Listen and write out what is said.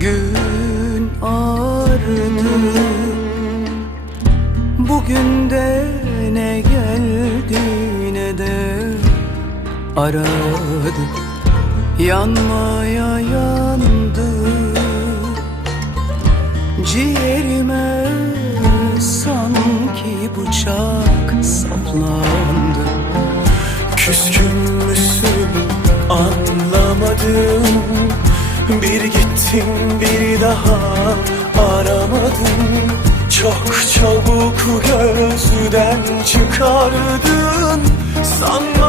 gün ağardı Bugün de ne geldi ne de aradı. Yanmaya yandı. Ciğerime sanki bıçak saplandı. Küskün müsün anlamadım Bir gittin bir daha aramadın Çok çabuk gözden çıkardın. Hayal